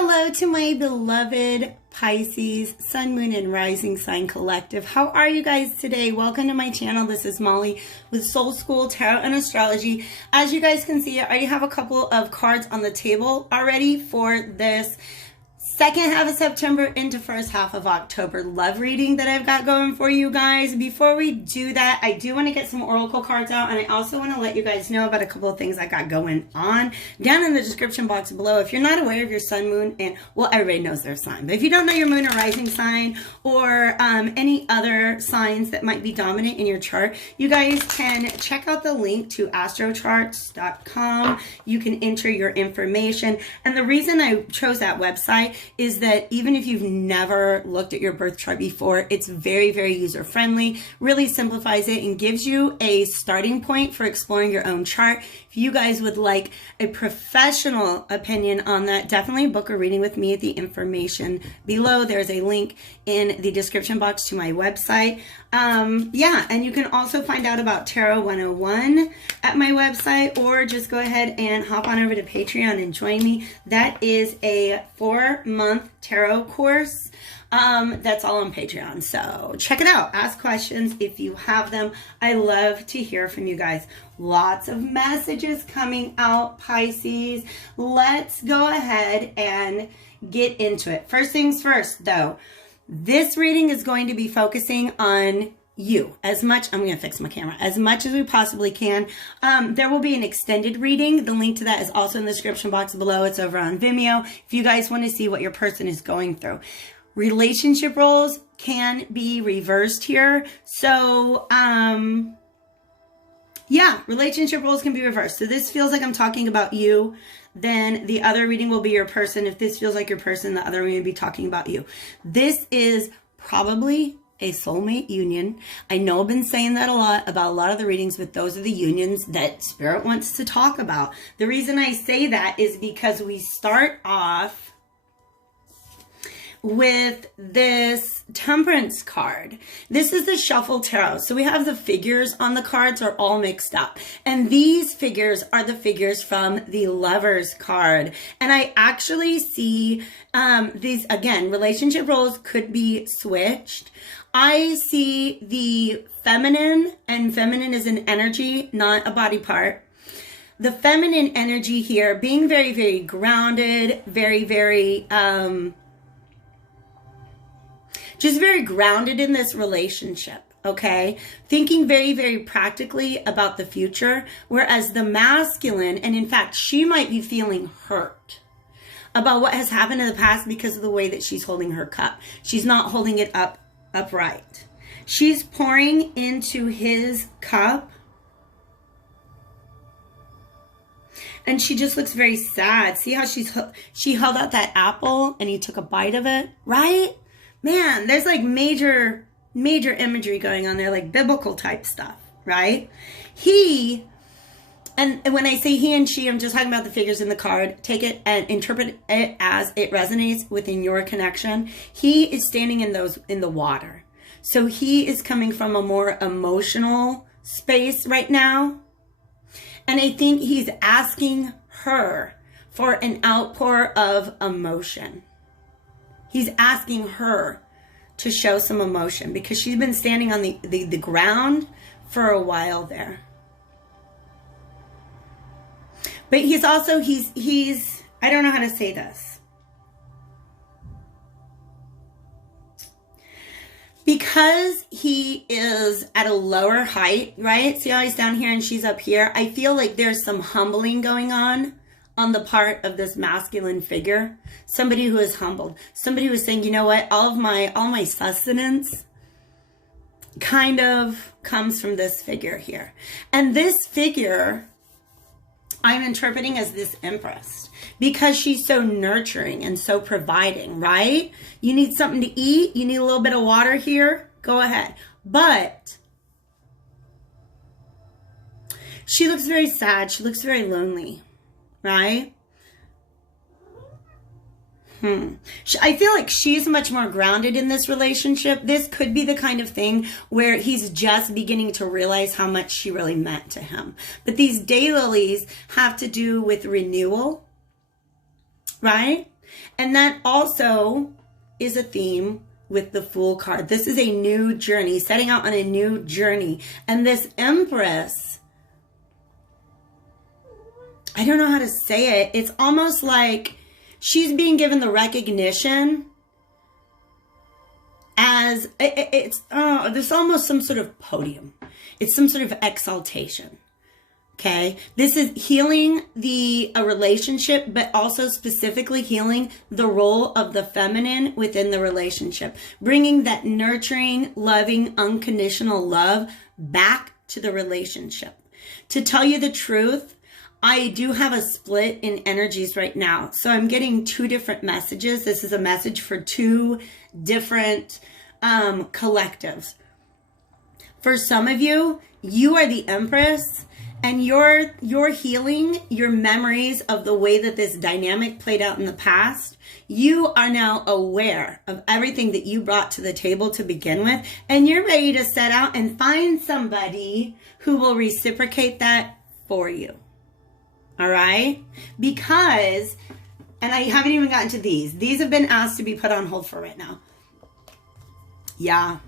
Hello to my beloved Pisces, Sun, Moon, and Rising Sign Collective. How are you guys today? Welcome to my channel. This is Molly with Soul School Tarot and Astrology. As you guys can see, I already have a couple of cards on the table already for this second half of September into first half of October love reading that I've got going for you guys. Before we do that, I do want to get some oracle cards out, and I also want to let you guys know about a couple of things I got going on down in the description box below. If you're not aware of your sun, moon, and well, everybody knows their sign, but if you don't know your moon or rising sign or any other signs that might be dominant in your chart, you guys can check out the link to astrocharts.com. You can enter your information, and the reason I chose that website is that even if you've never looked at your birth chart before, it's very, very user-friendly, really simplifies it and gives you a starting point for exploring your own chart. If you guys would like a professional opinion on that, definitely book a reading with me at the information below. There's a link in the description box to my website. Yeah, and you can also find out about Tarot 101 at my website, or just go ahead and hop on over to Patreon and join me. That is a 4-month tarot course. That's all on Patreon, so check it out. Ask questions if you have them. I love to hear from you guys. Lots of messages coming out, Pisces. Let's go ahead and get into it. First things first, though, this reading is going to be focusing on you as much. I'm going to fix my camera as much as we possibly can. There will be an extended reading. The link to that is also in the description box below. It's over on Vimeo if you guys want to see what your person is going through. Relationship roles can be reversed here. So, yeah, relationship roles can be reversed. So this feels like I'm talking about you. Then the other reading will be your person. If this feels like your person, the other reading will be talking about you. This is probably a soulmate union. I know I've been saying that a lot about a lot of the readings, but those are the unions that Spirit wants to talk about. The reason I say that is because we start off with this Temperance card. This is the Shuffle Tarot. So we have the figures on the cards are all mixed up. And these figures are the figures from the Lovers card. And I actually see these, again, relationship roles could be switched. I see the feminine, and feminine is an energy, not a body part. The feminine energy here being very, very grounded, very, very, just very grounded in this relationship, okay? Thinking very, very practically about the future, whereas the masculine, and in fact, she might be feeling hurt about what has happened in the past because of the way that she's holding her cup. She's not holding it upright. She's pouring into his cup, and she just looks very sad. See how she held out that apple and he took a bite of it, right? Man, there's like major imagery going on there, like biblical type stuff, right? He, and when I say he and she, I'm just talking about the figures in the card. Take it and interpret it as it resonates within your connection. He is standing in the water. So he is coming from a more emotional space right now. And I think he's asking her for an outpour of emotion. He's asking her to show some emotion because she's been standing on the ground for a while there. But he's also, he's, I don't know how to say this. Because he is at a lower height, right? See how he's down here and she's up here? I feel like there's some humbling going on the part of this masculine figure. Somebody who is humbled. Somebody who is saying, you know what, all my sustenance kind of comes from this figure here. And this figure I'm interpreting as this Empress because she's so nurturing and so providing, right? You need something to eat, you need a little bit of water here, go ahead. But she looks very sad, she looks very lonely. Right? I feel like she's much more grounded in this relationship. This could be the kind of thing where he's just beginning to realize how much she really meant to him. But these daylilies have to do with renewal, right? And that also is a theme with the Fool card. This is a new journey, setting out on a new journey. And this Empress, I don't know how to say it. It's almost like she's being given the recognition as there's almost some sort of podium. It's some sort of exaltation. Okay, this is healing a relationship, but also specifically healing the role of the feminine within the relationship, bringing that nurturing, loving, unconditional love back to the relationship. To tell you the truth, I do have a split in energies right now. So I'm getting two different messages. This is a message for two different collectives. For some of you, you are the Empress, and you're healing your memories of the way that this dynamic played out in the past. You are now aware of everything that you brought to the table to begin with, and you're ready to set out and find somebody who will reciprocate that for you. All right? Because, and I haven't even gotten to these. These have been asked to be put on hold for right now. Yeah.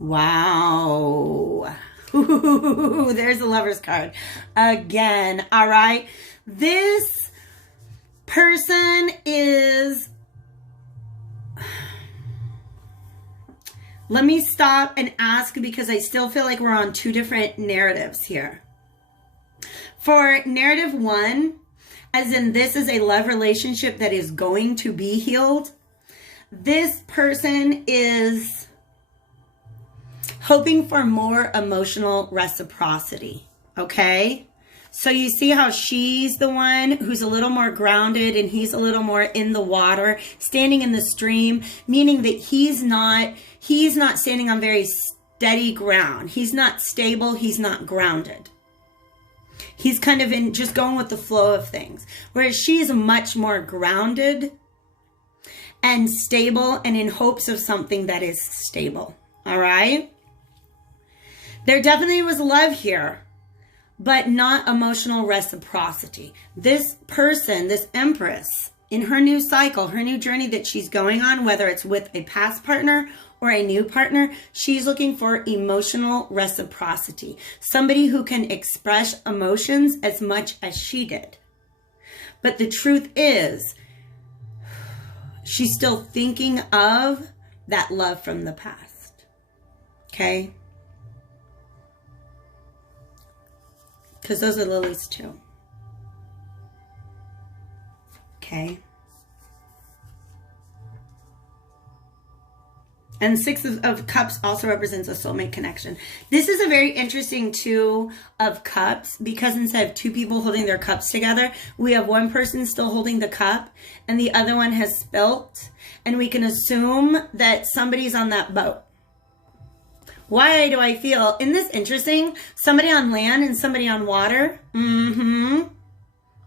Wow. Ooh, there's the Lover's card again. All right. This person is, let me stop and ask because I still feel like we're on two different narratives here. For narrative one, as in this is a love relationship that is going to be healed, this person is hoping for more emotional reciprocity, okay? So you see how she's the one who's a little more grounded and he's a little more in the water, standing in the stream, meaning that he's not standing on very steady ground. He's not stable, he's not grounded. He's kind of in just going with the flow of things. Whereas she's much more grounded and stable and in hopes of something that is stable, all right? There definitely was love here, but not emotional reciprocity. This person, this Empress, in her new cycle, her new journey that she's going on, whether it's with a past partner or a new partner, she's looking for emotional reciprocity. Somebody who can express emotions as much as she did. But the truth is, she's still thinking of that love from the past. Okay? Because those are lilies too. Okay. And Six of Cups also represents a soulmate connection. This is a very interesting Two of Cups because instead of two people holding their cups together, we have one person still holding the cup and the other one has spilt. And we can assume that somebody's on that boat. Why do I feel, isn't this interesting? Somebody on land and somebody on water.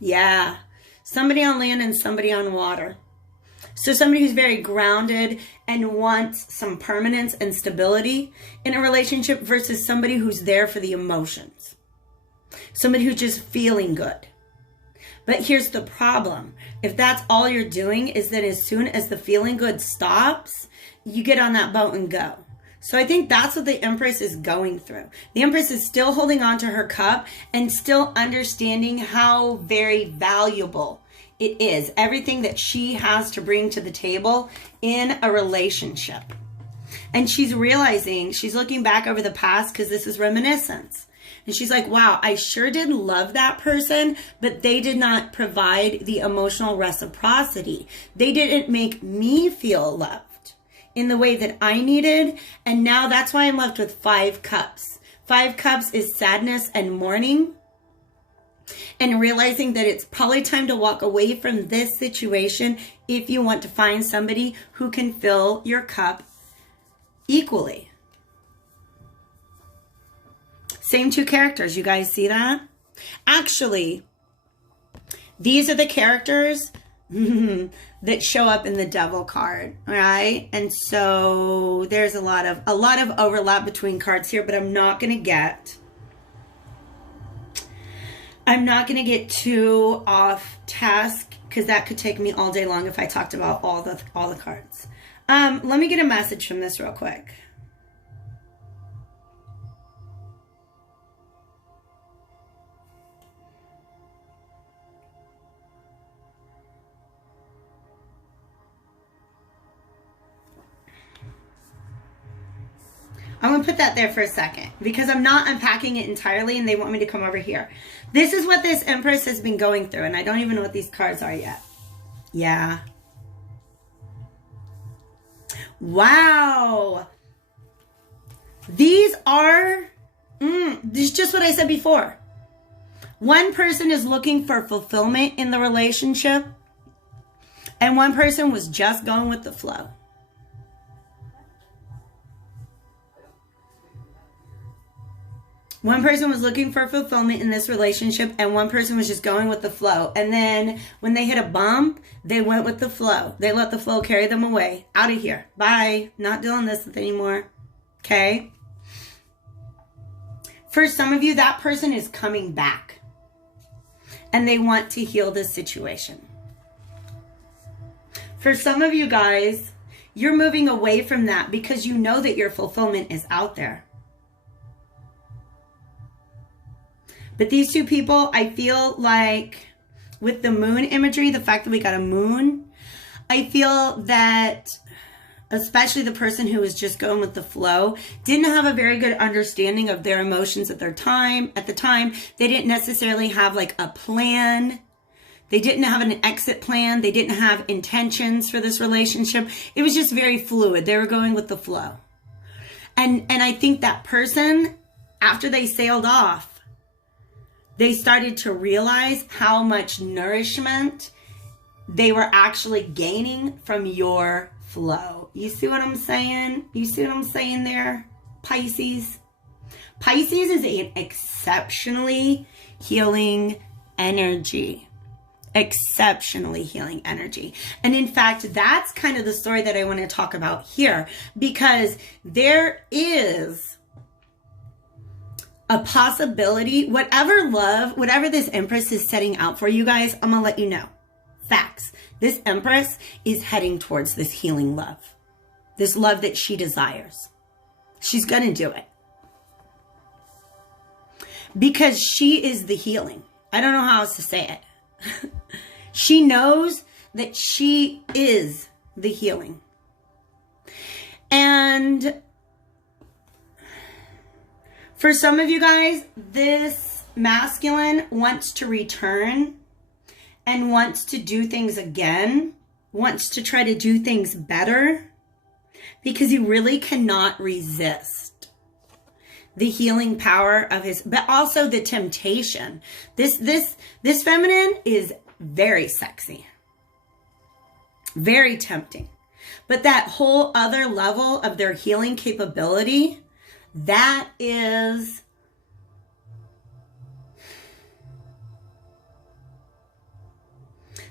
Yeah. Somebody on land and somebody on water. So somebody who's very grounded and wants some permanence and stability in a relationship versus somebody who's there for the emotions. Somebody who's just feeling good. But here's the problem. If that's all you're doing is that as soon as the feeling good stops, you get on that boat and go. So I think that's what the Empress is going through. The Empress is still holding on to her cup and still understanding how very valuable it is. Everything that she has to bring to the table in a relationship. And she's realizing, she's looking back over the past because this is reminiscence. And she's like, wow, I sure did love that person, but they did not provide the emotional reciprocity. They didn't make me feel loved in the way that I needed. And now that's why I'm left with 5 cups. 5 cups is sadness and mourning. And realizing that it's probably time to walk away from this situation if you want to find somebody who can fill your cup equally. Same 2 characters. You guys see that? Actually, these are the characters that show up in the Devil card, all right? And so there's a lot of overlap between cards here, but I'm not going to get too off task because that could take me all day long if I talked about all the cards. Let me get a message from this real quick. I'm going to put that there for a second because I'm not unpacking it entirely and they want me to come over here. This is what this Empress has been going through, and I don't even know what these cards are yet. Yeah. Wow. These are, this is just what I said before. One person is looking for fulfillment in the relationship, and one person was just going with the flow. One person was looking for fulfillment in this relationship, and one person was just going with the flow. And then when they hit a bump, they went with the flow. They let the flow carry them away. Out of here. Bye. Not doing this with anymore. Okay? For some of you, that person is coming back. And they want to heal this situation. For some of you guys, you're moving away from that because you know that your fulfillment is out there. But these two people, I feel like with the moon imagery, the fact that we got a moon, I feel that especially the person who was just going with the flow didn't have a very good understanding of their emotions at the time. They didn't necessarily have like a plan. They didn't have an exit plan. They didn't have intentions for this relationship. It was just very fluid. They were going with the flow. And I think that person, after they sailed off, they started to realize how much nourishment they were actually gaining from your flow. You see what I'm saying? You see what I'm saying there, Pisces? Pisces is an exceptionally healing energy. Exceptionally healing energy. And in fact, that's kind of the story that I want to talk about here, because there is a possibility, whatever this Empress is setting out for you guys, I'm gonna let you know. Facts. This Empress is heading towards this healing love. This love that she desires. She's gonna do it. Because she is the healing. I don't know how else to say it. She knows that she is the healing. And for some of you guys, this masculine wants to return and wants to do things again, wants to try to do things better, because he really cannot resist the healing power of his, but also the temptation. This feminine is very sexy, very tempting, but that whole other level of their healing capability, that is,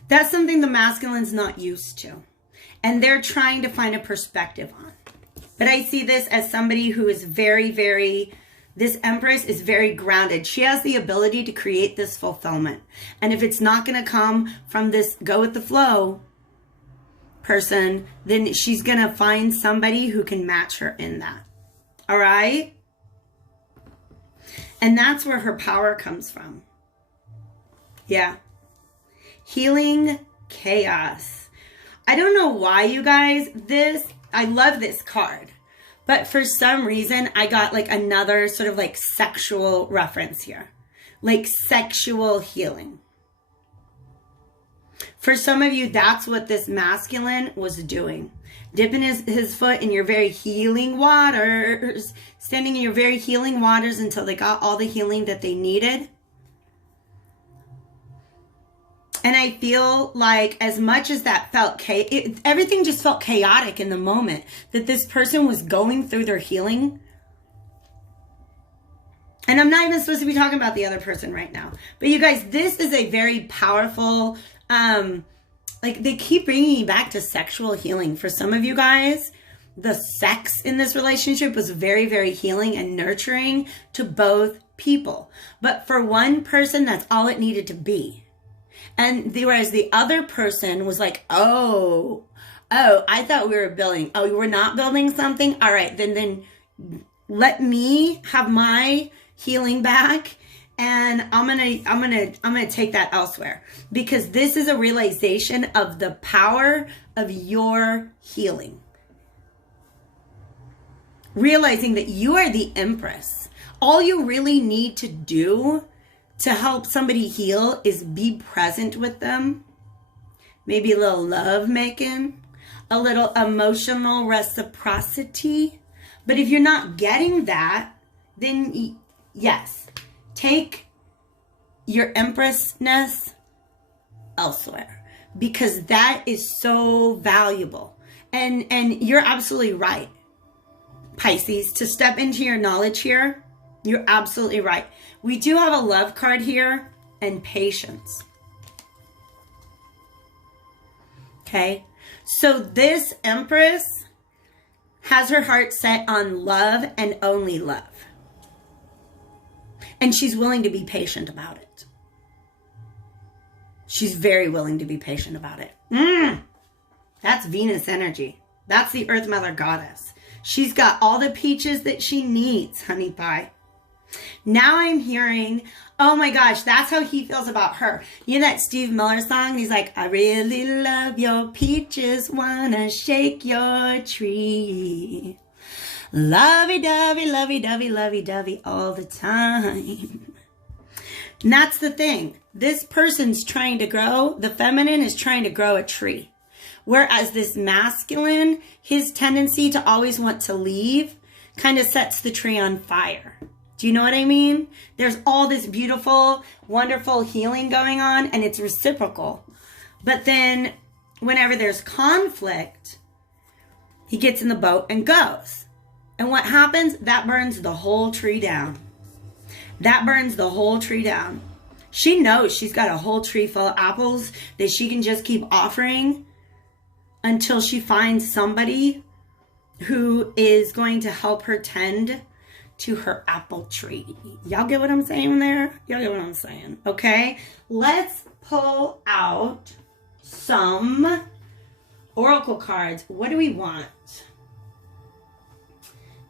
that's something the masculine's not used to. And they're trying to find a perspective on. But I see this as somebody who is very, very, this Empress is very grounded. She has the ability to create this fulfillment. And if it's not going to come from this go with the flow person, then she's going to find somebody who can match her in that. All right? And that's where her power comes from. Yeah. Healing chaos. I don't know why, you guys, I love this card. But for some reason, I got like another sort of like sexual reference here. Like sexual healing. For some of you, that's what this masculine was doing. Dipping his foot in your very healing waters. Standing in your very healing waters until they got all the healing that they needed. And I feel like as much as that felt, everything just felt chaotic in the moment that this person was going through their healing. And I'm not even supposed to be talking about the other person right now. But you guys, this is a very powerful, like they keep bringing you back to sexual healing. For some of you guys, the sex in this relationship was very, very healing and nurturing to both people. But for one person, that's all it needed to be. And whereas the other person was like, oh, I thought we were building. Oh, we're not building something? All right, then let me have my healing back, and I'm gonna take that elsewhere, because this is a realization of the power of your healing. Realizing that you are the Empress. All you really need to do to help somebody heal is be present with them. Maybe a little love making, a little emotional reciprocity. But if you're not getting that, then yes, take your Empressness elsewhere, because that is so valuable. And you're absolutely right, Pisces, to step into your knowledge here. You're absolutely right. We do have a love card here and patience. Okay. So this Empress has her heart set on love and only love. And she's willing to be patient about it. She's very willing to be patient about it. That's Venus energy. That's the Earth Mother Goddess. She's got all the peaches that she needs, honey pie. Now I'm hearing, oh my gosh, that's how he feels about her. You know that Steve Miller song? He's like, I really love your peaches, wanna shake your tree. Lovey-dovey, lovey-dovey, lovey-dovey all the time. And that's the thing. This person's trying to grow, the feminine is trying to grow a tree. Whereas this masculine, his tendency to always want to leave kind of sets the tree on fire. Do you know what I mean? There's all this beautiful, wonderful healing going on, and it's reciprocal. But then whenever there's conflict, he gets in the boat and goes. And what happens? That burns the whole tree down. That burns the whole tree down. She knows she's got a whole tree full of apples that she can just keep offering until she finds somebody who is going to help her tend to her apple tree. Y'all get what I'm saying there? Y'all get what I'm saying, okay? Let's pull out some oracle cards. What do we want?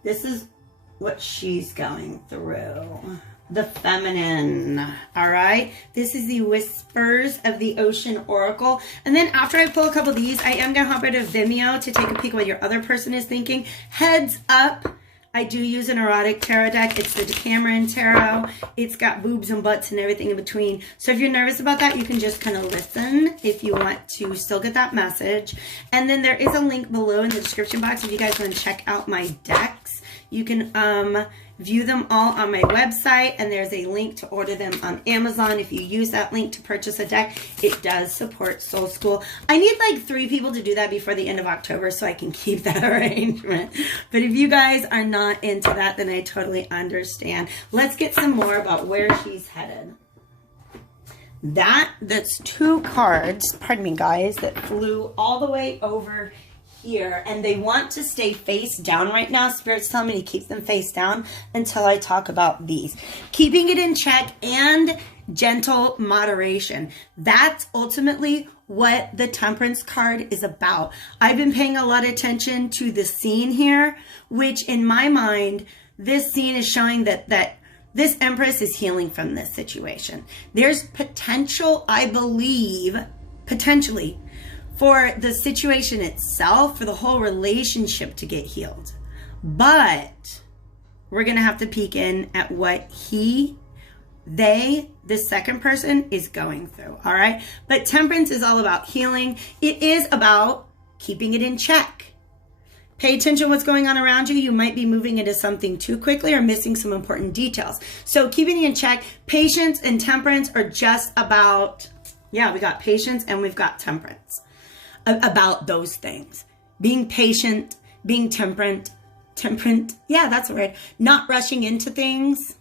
This is what she's going through. The feminine, all right? This is the Whispers of the Ocean Oracle. And then after I pull a couple of these, I am gonna hop over to Vimeo to take a peek what your other person is thinking. Heads up, I do use an erotic tarot deck. It's the Decameron Tarot. It's got boobs and butts and everything in between. So if you're nervous about that, you can just kind of listen if you want to still get that message. And then there is a link below in the description box if you guys want to check out my decks. You can view them all on my website, and there's a link to order them on Amazon. If you use that link to purchase a deck, it does support Soul School. I need like 3 people to do that before the end of October so I can keep that arrangement. But if you guys are not into that, then I totally understand. Let's get some more about where she's headed. That's 2 cards, pardon me guys, that flew all the way over here, and they want to stay face down right now. Spirit's telling me to keep them face down until I talk about these. Keeping it in check and gentle moderation. That's ultimately what the Temperance card is about. I've been paying a lot of attention to the scene here, which in my mind, this scene is showing that this Empress is healing from this situation. There's potential, I believe, potentially, for the situation itself, for the whole relationship to get healed. But we're going to have to peek in at what this second person is going through, all right? But Temperance is all about healing. It is about keeping it in check. Pay attention to what's going on around you. You might be moving into something too quickly or missing some important details. So keeping it in check, patience and temperance are just about, yeah, we got patience and we've got temperance. About those things. Being patient, being temperate, yeah, that's a word. Not rushing into things.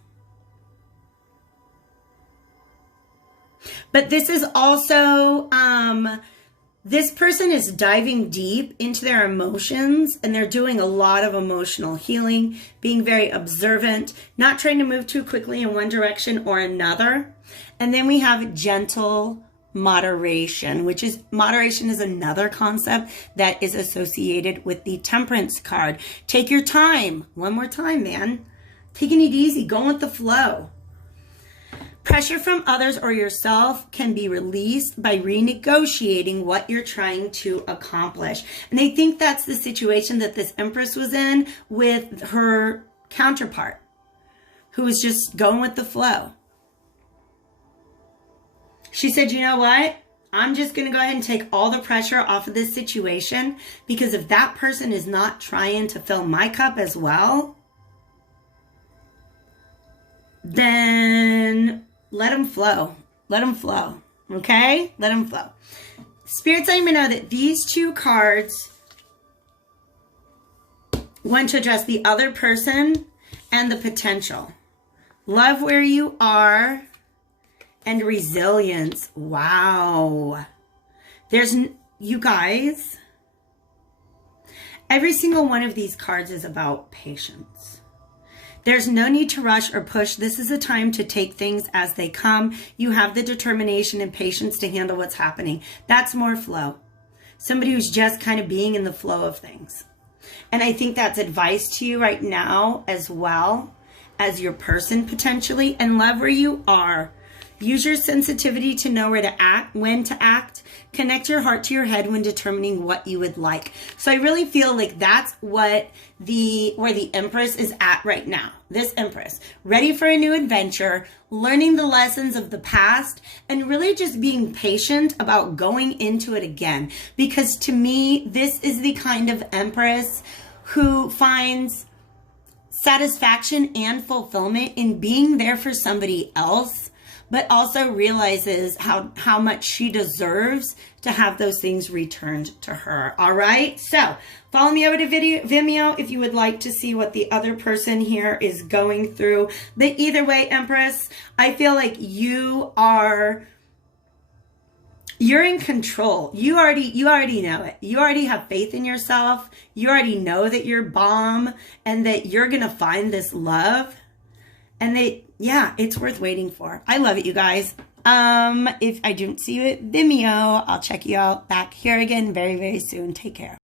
But this is also, this person is diving deep into their emotions, and they're doing a lot of emotional healing, being very observant, not trying to move too quickly in one direction or another. And then we have gentle moderation, which is moderation is another concept that is associated with the Temperance card. Take your time. One more time, man. Taking it easy, going with the flow. Pressure from others or yourself can be released by renegotiating what you're trying to accomplish. And I think that's the situation that this Empress was in with her counterpart, who was just going with the flow. She said, you know what? I'm just going to go ahead and take all the pressure off of this situation, because if that person is not trying to fill my cup as well, then let them flow. Let them flow. Okay? Let them flow. Spirit's letting me know that these two cards want to address the other person and the potential. Love where you are and resilience. Wow. You guys, every single one of these cards is about patience. There's no need to rush or push. This is a time to take things as they come. You have the determination and patience to handle what's happening. That's more flow. Somebody who's just kind of being in the flow of things. And I think that's advice to you right now as well as your person potentially. And love where you are. Use your sensitivity to know where to act, when to act. Connect your heart to your head when determining what you would like. So I really feel like that's what where the Empress is at right now. This Empress, ready for a new adventure, learning the lessons of the past, and really just being patient about going into it again. Because to me, this is the kind of Empress who finds satisfaction and fulfillment in being there for somebody else, but also realizes how much she deserves to have those things returned to her. All right, so follow me over to Vimeo if you would like to see what the other person here is going through. But either way, Empress, I feel like you're in control. You already know it. You already have faith in yourself. You already know that you're bomb and that you're gonna find this love. And yeah, it's worth waiting for. I love it, you guys. If I don't see you at Vimeo, I'll check you out back here again very, very soon. Take care.